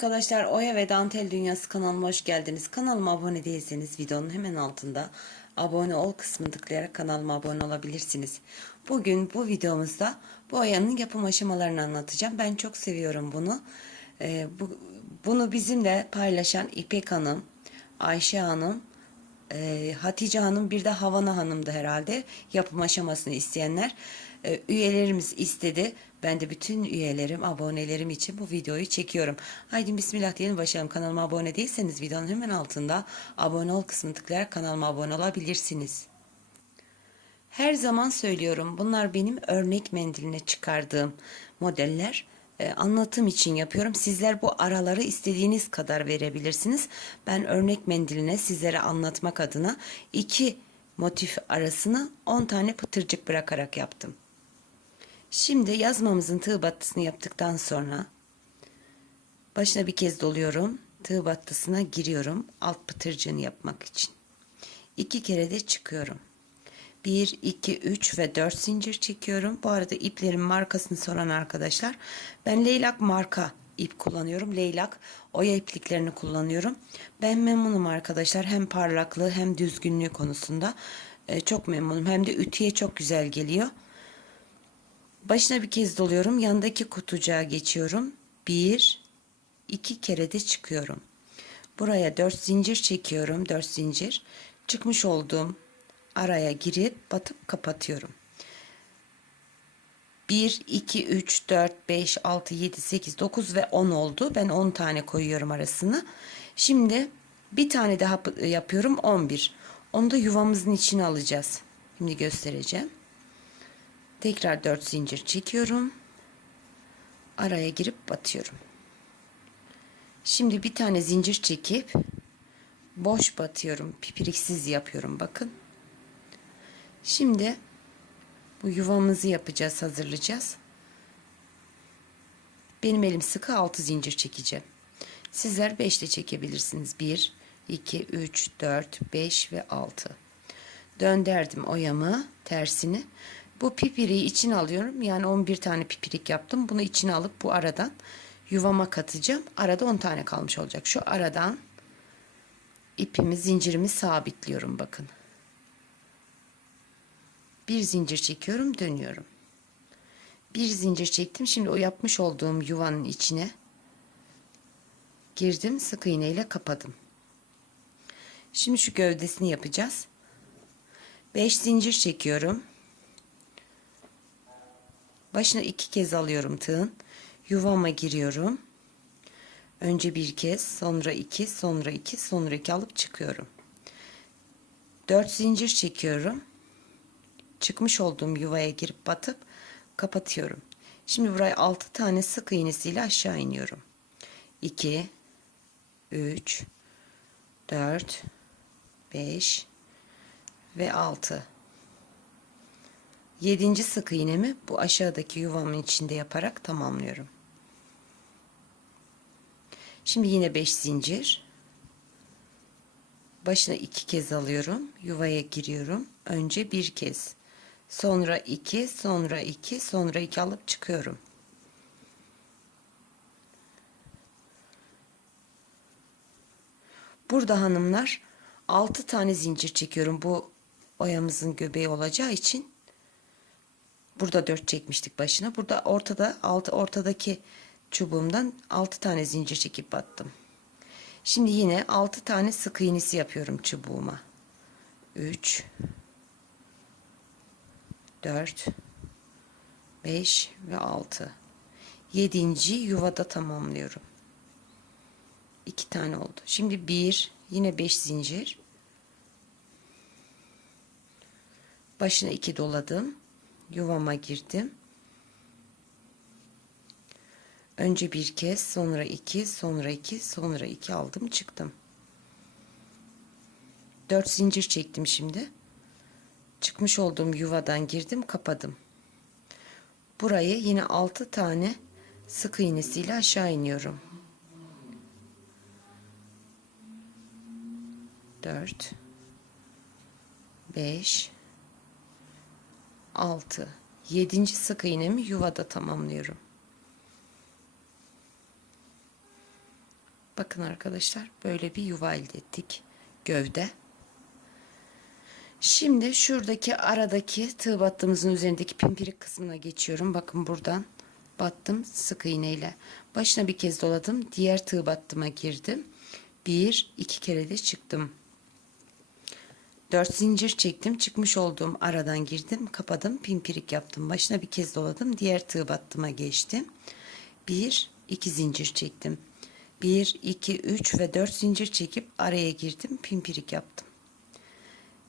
arkadaşlar Oya ve Dantel Dünyası kanalıma hoş geldiniz. Kanalıma abone değilseniz videonun hemen altında abone ol kısmını tıklayarak kanalıma abone olabilirsiniz. Bugün bu videomuzda bu oyanın yapım aşamalarını anlatacağım. Ben çok seviyorum bunu. Ee, bu, bunu bizimle paylaşan İpek Hanım, Ayşe Hanım, e, Hatice Hanım bir de Havana Hanım da herhalde yapım aşamasını isteyenler e, üyelerimiz istedi. Ben de bütün üyelerim, abonelerim için bu videoyu çekiyorum. Haydi bismillah diyelim başlayalım. Kanalıma abone değilseniz videonun hemen altında abone ol kısmını tıklayarak kanalıma abone olabilirsiniz. Her zaman söylüyorum bunlar benim örnek mendiline çıkardığım modeller. Ee, anlatım için yapıyorum. Sizler bu araları istediğiniz kadar verebilirsiniz. Ben örnek mendiline sizlere anlatmak adına iki motif arasını 10 tane pıtırcık bırakarak yaptım. Şimdi yazmamızın tığ battısını yaptıktan sonra başına bir kez doluyorum. Tığ battısına giriyorum alt pıtırcığını yapmak için. İki kere de çıkıyorum. 1, 2, 3 ve 4 zincir çekiyorum. Bu arada iplerin markasını soran arkadaşlar. Ben leylak marka ip kullanıyorum. Leylak oya ipliklerini kullanıyorum. Ben memnunum arkadaşlar. Hem parlaklığı hem düzgünlüğü konusunda. Ee, çok memnunum. Hem de ütüye çok güzel geliyor. Başına bir kez doluyorum. Yandaki kutucuğa geçiyorum. 1, 2 kere de çıkıyorum. Buraya 4 zincir çekiyorum. 4 zincir. Çıkmış olduğum araya girip batıp kapatıyorum. 1, 2, 3, 4, 5, 6, 7, 8, 9 ve 10 oldu. Ben 10 tane koyuyorum arasını. Şimdi bir tane daha yapıyorum 11. Onu da yuvamızın içine alacağız. Şimdi göstereceğim. Tekrar 4 zincir çekiyorum. Araya girip batıyorum. Şimdi bir tane zincir çekip boş batıyorum. Pipiriksiz yapıyorum bakın. Şimdi bu yuvamızı yapacağız, hazırlayacağız. Benim elim sıkı 6 zincir çekeceğim. Sizler 5 de çekebilirsiniz. 1, 2, 3, 4, 5 ve 6. Dönderdim oyamı, tersini. Bu pipiriyi içine alıyorum. Yani 11 tane pipirik yaptım. Bunu içine alıp bu aradan yuvama katacağım. Arada 10 tane kalmış olacak. Şu aradan ipimi, zincirimi sabitliyorum bakın bir zincir çekiyorum dönüyorum. Bir zincir çektim. Şimdi o yapmış olduğum yuvanın içine girdim sık iğne ile kapadım. Şimdi şu gövdesini yapacağız. 5 zincir çekiyorum. Başına iki kez alıyorum tığın. Yuvama giriyorum. Önce bir kez sonra iki sonra iki sonra iki alıp çıkıyorum. 4 zincir çekiyorum çıkmış olduğum yuvaya girip batıp kapatıyorum. Şimdi buraya 6 tane sık iğnesiyle aşağı iniyorum. 2 3 4 5 ve 6 7. sık iğnemi bu aşağıdaki yuvamın içinde yaparak tamamlıyorum. Şimdi yine 5 zincir. Başına iki kez alıyorum. Yuvaya giriyorum. Önce bir kez sonra 2 sonra 2 sonra 2 alıp çıkıyorum. Burada hanımlar 6 tane zincir çekiyorum. Bu oyamızın göbeği olacağı için burada 4 çekmiştik başına. Burada ortada altı ortadaki çubuğumdan 6 tane zincir çekip battım. Şimdi yine 6 tane sık iğnesi yapıyorum çubuğuma. 3 4 5 ve 6 7. yuvada tamamlıyorum. 2 tane oldu. Şimdi 1 yine 5 zincir. Başına 2 doladım. Yuvama girdim. Önce bir kez sonra 2 sonra 2 sonra 2 aldım çıktım. 4 zincir çektim şimdi çıkmış olduğum yuvadan girdim kapadım. Burayı yine 6 tane sık iğnesiyle aşağı iniyorum. 4 5 6 7. sık iğnemi yuvada tamamlıyorum. Bakın arkadaşlar böyle bir yuva elde ettik. Gövde. Şimdi şuradaki aradaki tığ battığımızın üzerindeki pimpirik kısmına geçiyorum. Bakın buradan battım sık iğneyle. Başına bir kez doladım. Diğer tığ battıma girdim. Bir, iki kere de çıktım. Dört zincir çektim. Çıkmış olduğum aradan girdim. Kapadım. Pimpirik yaptım. Başına bir kez doladım. Diğer tığ battıma geçtim. Bir, iki zincir çektim. Bir, iki, üç ve dört zincir çekip araya girdim. Pimpirik yaptım.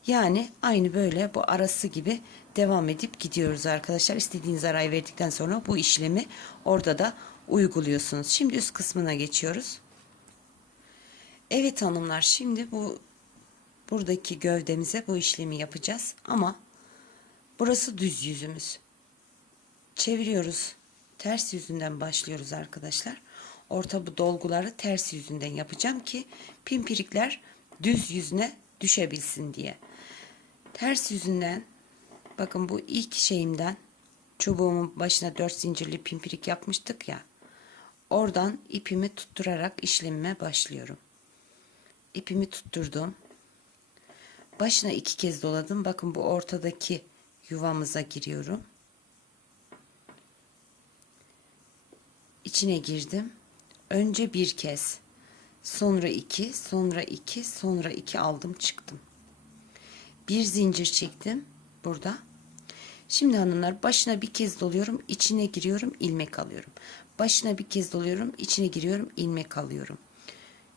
Yani aynı böyle bu arası gibi devam edip gidiyoruz arkadaşlar. İstediğiniz arayı verdikten sonra bu işlemi orada da uyguluyorsunuz. Şimdi üst kısmına geçiyoruz. Evet hanımlar şimdi bu buradaki gövdemize bu işlemi yapacağız ama burası düz yüzümüz. Çeviriyoruz. Ters yüzünden başlıyoruz arkadaşlar. Orta bu dolguları ters yüzünden yapacağım ki pimpirikler düz yüzüne düşebilsin diye. Ters yüzünden bakın bu ilk şeyimden çubuğumun başına 4 zincirli pimpirik yapmıştık ya. Oradan ipimi tutturarak işlemime başlıyorum. İpimi tutturdum. Başına iki kez doladım. Bakın bu ortadaki yuvamıza giriyorum. İçine girdim. Önce bir kez. Sonra iki, sonra iki, sonra iki aldım çıktım. Bir zincir çektim burada. Şimdi hanımlar başına bir kez doluyorum, içine giriyorum, ilmek alıyorum. Başına bir kez doluyorum, içine giriyorum, ilmek alıyorum.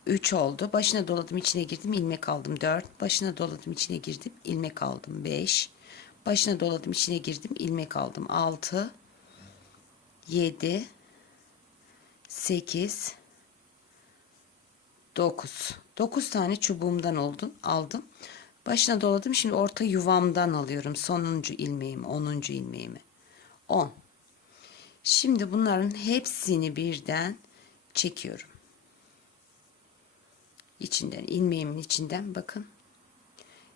3 oldu. Başına doladım, içine girdim, ilmek aldım. 4. Başına doladım, içine girdim, ilmek aldım. 5. Başına doladım, içine girdim, ilmek aldım. 6 7 8 9 9 tane çubuğumdan oldum, aldım. Başına doladım. Şimdi orta yuvamdan alıyorum. Sonuncu ilmeğimi, 10. ilmeğimi. 10. Şimdi bunların hepsini birden çekiyorum. İçinden, ilmeğimin içinden bakın.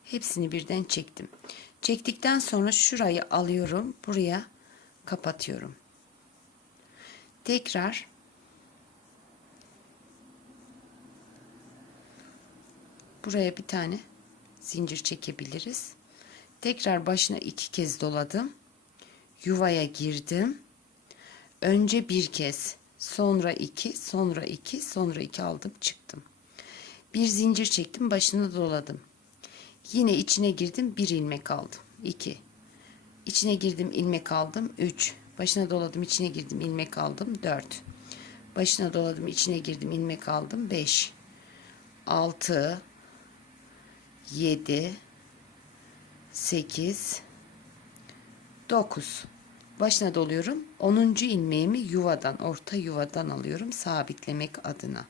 Hepsini birden çektim. Çektikten sonra şurayı alıyorum. Buraya kapatıyorum. Tekrar buraya bir tane zincir çekebiliriz. Tekrar başına iki kez doladım. Yuvaya girdim. Önce bir kez, sonra iki, sonra iki, sonra iki aldım, çıktım. Bir zincir çektim, başına doladım. Yine içine girdim, bir ilmek aldım. 2. İçine girdim, ilmek aldım. 3. Başına doladım, içine girdim, ilmek aldım. 4. Başına doladım, içine girdim, ilmek aldım. 5. 6 7 8 9 başına doluyorum. 10. ilmeğimi yuvadan orta yuvadan alıyorum sabitlemek adına.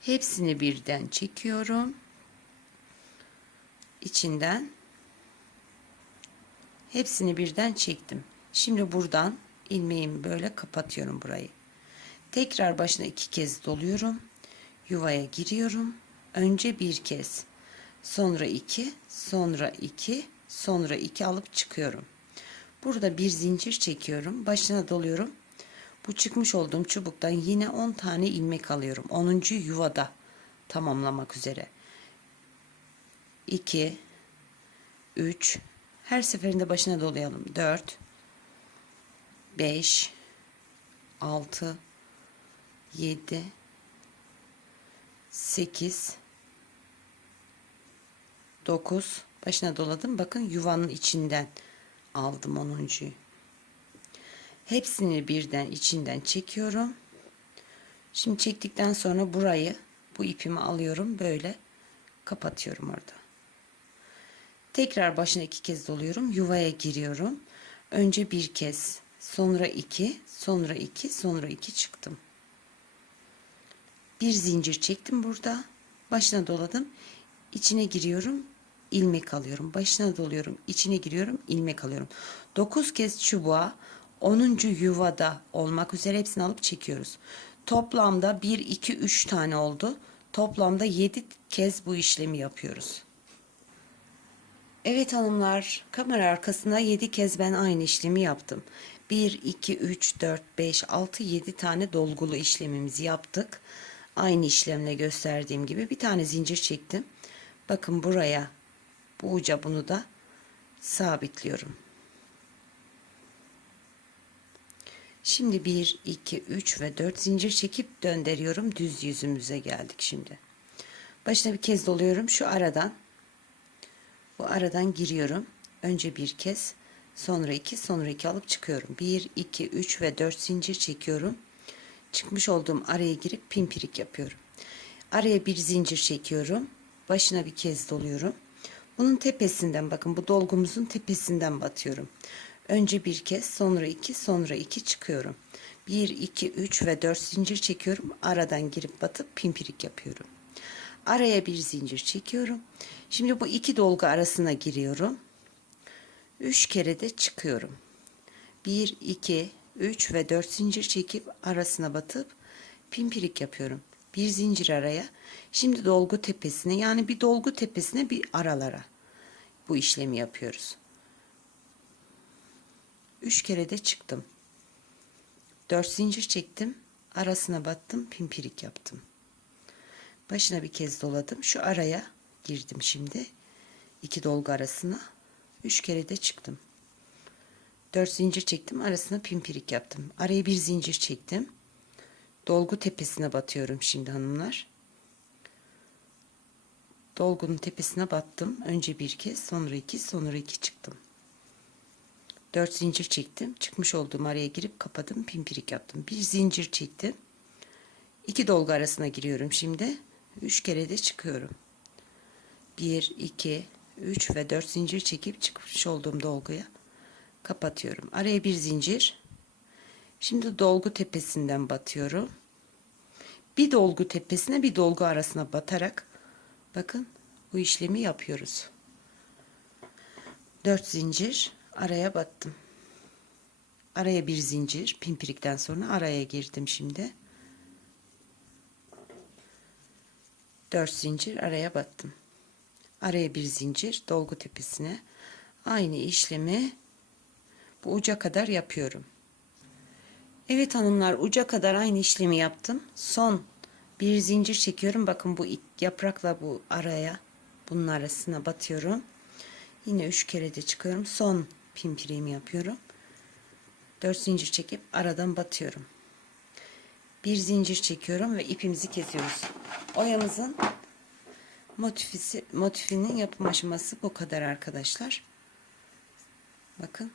Hepsini birden çekiyorum. İçinden hepsini birden çektim. Şimdi buradan ilmeğimi böyle kapatıyorum burayı. Tekrar başına iki kez doluyorum. Yuvaya giriyorum. Önce bir kez sonra 2 sonra 2 sonra 2 alıp çıkıyorum. Burada bir zincir çekiyorum başına doluyorum bu çıkmış olduğum çubuktan yine 10 tane ilmek alıyorum. 10. yuvada tamamlamak üzere. 2 3 her seferinde başına dolayalım. 4 5 6 7 8 9 başına doladım. Bakın yuvanın içinden aldım 10.yu. Hepsini birden içinden çekiyorum. Şimdi çektikten sonra burayı bu ipimi alıyorum böyle kapatıyorum orada. Tekrar başına iki kez doluyorum. Yuvaya giriyorum. Önce bir kez, sonra iki, sonra iki, sonra iki çıktım. Bir zincir çektim burada. Başına doladım. İçine giriyorum ilmek alıyorum. Başına doluyorum. içine giriyorum. ilmek alıyorum. 9 kez çubuğa 10. yuvada olmak üzere hepsini alıp çekiyoruz. Toplamda 1, 2, 3 tane oldu. Toplamda 7 kez bu işlemi yapıyoruz. Evet hanımlar kamera arkasında 7 kez ben aynı işlemi yaptım. 1, 2, 3, 4, 5, 6, 7 tane dolgulu işlemimizi yaptık. aynı işlemle gösterdiğim gibi bir tane zincir çektim. Bakın buraya bu uca bunu da sabitliyorum. Şimdi 1, 2, 3 ve 4 zincir çekip döndürüyorum. Düz yüzümüze geldik şimdi. Başına bir kez doluyorum. Şu aradan bu aradan giriyorum. Önce bir kez, sonra iki, sonra iki alıp çıkıyorum. 1, 2, 3 ve 4 zincir çekiyorum. Çıkmış olduğum araya girip pimpirik yapıyorum. Araya bir zincir çekiyorum. Başına bir kez doluyorum. Bunun tepesinden bakın bu dolgumuzun tepesinden batıyorum. Önce bir kez, sonra iki, sonra iki çıkıyorum. 1, 2, 3 ve 4 zincir çekiyorum. Aradan girip batıp pimpirik yapıyorum. Araya bir zincir çekiyorum. Şimdi bu iki dolgu arasına giriyorum. 3 kere de çıkıyorum. 1, 2, 3 ve 4 zincir çekip arasına batıp pimpirik yapıyorum. Bir zincir araya. Şimdi dolgu tepesine yani bir dolgu tepesine bir aralara bu işlemi yapıyoruz. 3 kere de çıktım. 4 zincir çektim. Arasına battım. Pimpirik yaptım. Başına bir kez doladım. Şu araya girdim şimdi. iki dolgu arasına. 3 kere de çıktım. 4 zincir çektim. Arasına pimpirik yaptım. Araya bir zincir çektim. Dolgu tepesine batıyorum şimdi hanımlar. Dolgunun tepesine battım. Önce bir kez, sonra iki, sonra iki çıktım. 4 zincir çektim. Çıkmış olduğum araya girip kapadım. Pimpirik yaptım. Bir zincir çektim. İki dolgu arasına giriyorum şimdi. 3 kere de çıkıyorum. 1, 2, 3 ve 4 zincir çekip çıkmış olduğum dolguya kapatıyorum. Araya bir zincir. Şimdi dolgu tepesinden batıyorum. Bir dolgu tepesine bir dolgu arasına batarak bakın bu işlemi yapıyoruz. 4 zincir araya battım. Araya bir zincir pimpirikten sonra araya girdim şimdi. 4 zincir araya battım. Araya bir zincir dolgu tepesine aynı işlemi bu uca kadar yapıyorum. Evet hanımlar uca kadar aynı işlemi yaptım. Son bir zincir çekiyorum. Bakın bu yaprakla bu araya bunun arasına batıyorum. Yine üç kere de çıkıyorum. Son pimpirimi yapıyorum. Dört zincir çekip aradan batıyorum. Bir zincir çekiyorum ve ipimizi kesiyoruz. Oyamızın motifisi, motifinin yapım aşaması bu kadar arkadaşlar. Bakın.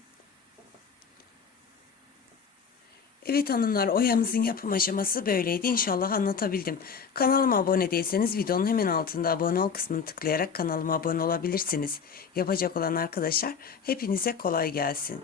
Evet hanımlar oyamızın yapım aşaması böyleydi. İnşallah anlatabildim. Kanalıma abone değilseniz videonun hemen altında abone ol kısmını tıklayarak kanalıma abone olabilirsiniz. Yapacak olan arkadaşlar hepinize kolay gelsin.